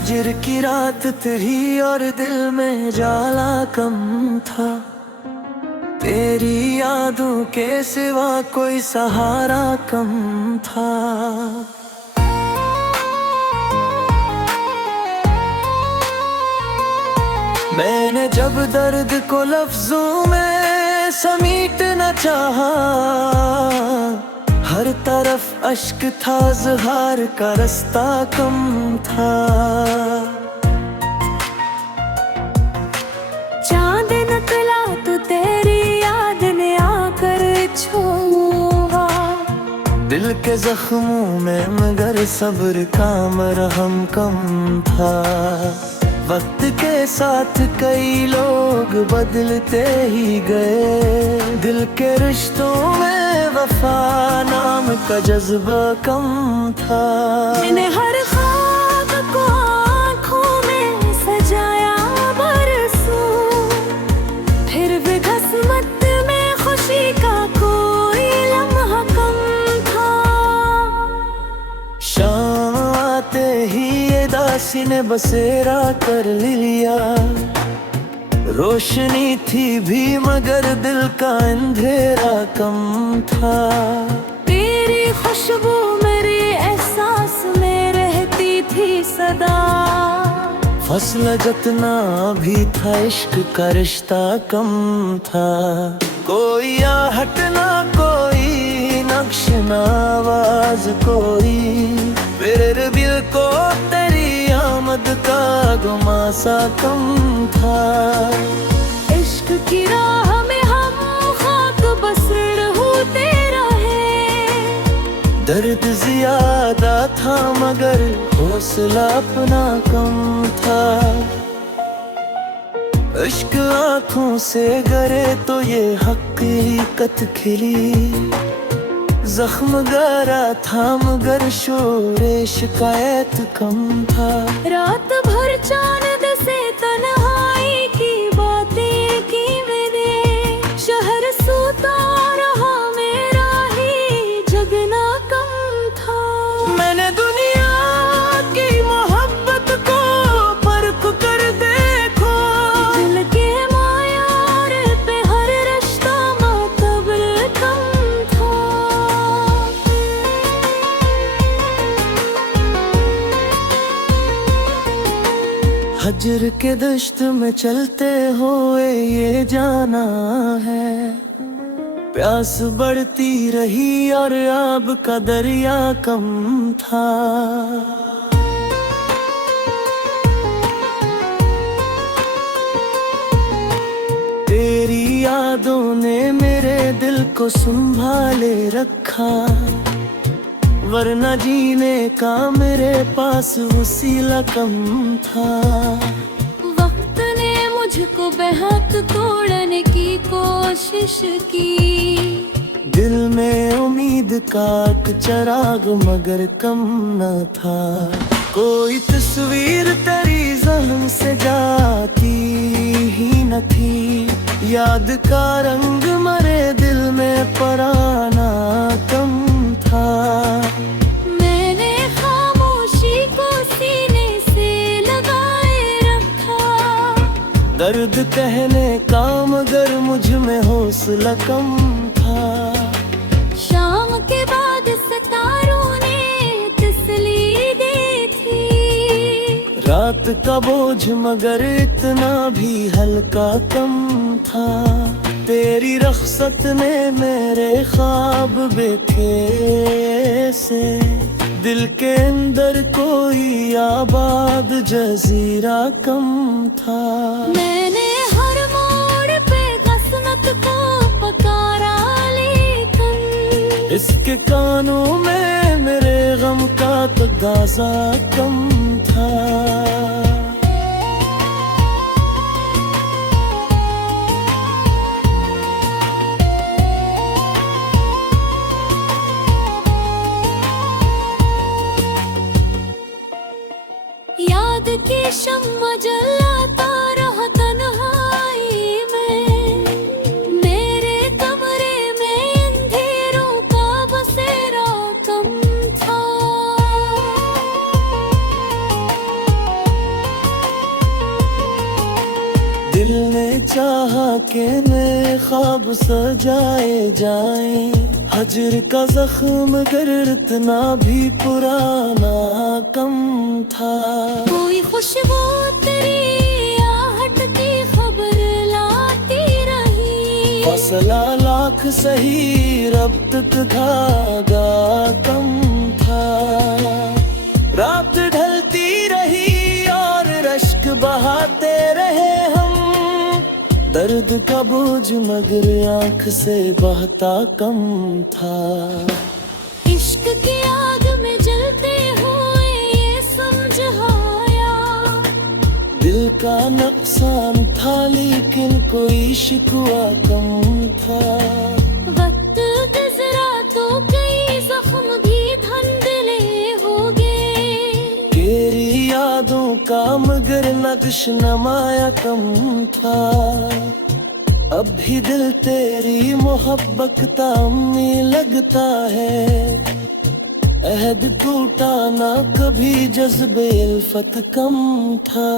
फजर की रात तेरी और दिल में जाला कम था। तेरी यादों के सिवा कोई सहारा कम था। मैंने जब दर्द को लफ्जों में समीट न चाहा, हर तरफ अश्क था, ज़हार का रास्ता कम था। चांद निकला तो तेरी याद ने आकर छुआ, दिल के जख्मों में मगर सब्र का मरहम कम था। वक्त के साथ कई लोग बदलते ही गए, दिल के रिश्तों में वफा नाम का जज्बा कम था। मैंने हर ख्वाब को आँखों में सजाया बरसों, फिर भी किस्मत में खुशी का कोई लम्हा कम था। शाम आते ही ये दासी ने बसेरा कर लिया, रोशनी थी भी मगर दिल का अंधेरा कम था। तेरी खुशबू मेरे एहसास में रहती थी सदा, फसला जितना भी था इश्क का रिश्ता कम था। कोई आहट ना कोई नक्श ना आवाज कोई, फिर दिल को तेरी आमद का गुमासा कम था। इश्क की राह में हम खाक बसर होते रहे, दर्द ज्यादा था मगर हौसला अपना कम था। इश्क आँखों से गरे तो ये हकीकत खिली, जख्म गहरा था मगर शोरे शिकायत कम था। रात भर चांद से तन्हाई की बातें की मैंने, शहर सोता रहा मेरा ही जगना कम था। मैंने दुनिया की मोहब्बत को परख कर देखो, दिल के मायार पे हर रिश्ता मातबर कम था। हजर के दश्त में चलते हुए ये जाना है, प्यास बढ़ती रही और आब का दरिया कम था। तेरी यादों ने मेरे दिल को संभाले रखा, वरना जीने का मेरे पास वसीला कम था। वक्त ने मुझको बेहद तोड़ने की कोशिश की, दिल में उम्मीद का एक चिराग मगर कम न था। कोई तस्वीर तेरी ज़हन से जाती ही न थी, याद का रंग मरे दिल में पराना कम था। मैंने खामोशी को सीने से लगाए रखा, दर्द कहने का मगर मुझ में हौसला कम था। शाम के बाद सितारों ने तसल्ली दी थी, रात का बोझ मगर इतना भी हल्का कम था। तेरी रख्सत ने मेरे ख्वाब देखे से, दिल के अंदर कोई आबाद जजीरा कम था। मैंने हर मोड़ पे किस्मत को पुकारा, लेकिन इसके कानों में मेरे गम का तगाजा कम था। याद की शम्मा जलाता रहा तन्हाई में, मेरे कमरे में अंधेरों का बसेरा कम था। चाहा कि नए ख्वाब सजाए जाएं। हजर का जख्म गर इतना भी पुराना कम था। कोई खुशबू तेरी आहट की खबर लाती रही। फसला लाख सही रब तक धागा कम था। रात ढलती रही और रश्क बहाते रहे हम। दर्द का बोझ मगर आंख से बहता कम था। इश्क की आग में जलते हुए ये समझाया। दिल का नुकसान था लेकिन कोई शिकवा कम था। वक्त गुजरा तो कई जख्म भी धुंधले हो गए। तेरी यादों का मगर नक्श नमाया कम था। अब भी दिल तेरी मोहब्बत तामी लगता है। अहद टूटा ना कभी जज्बे उल्फत कम था।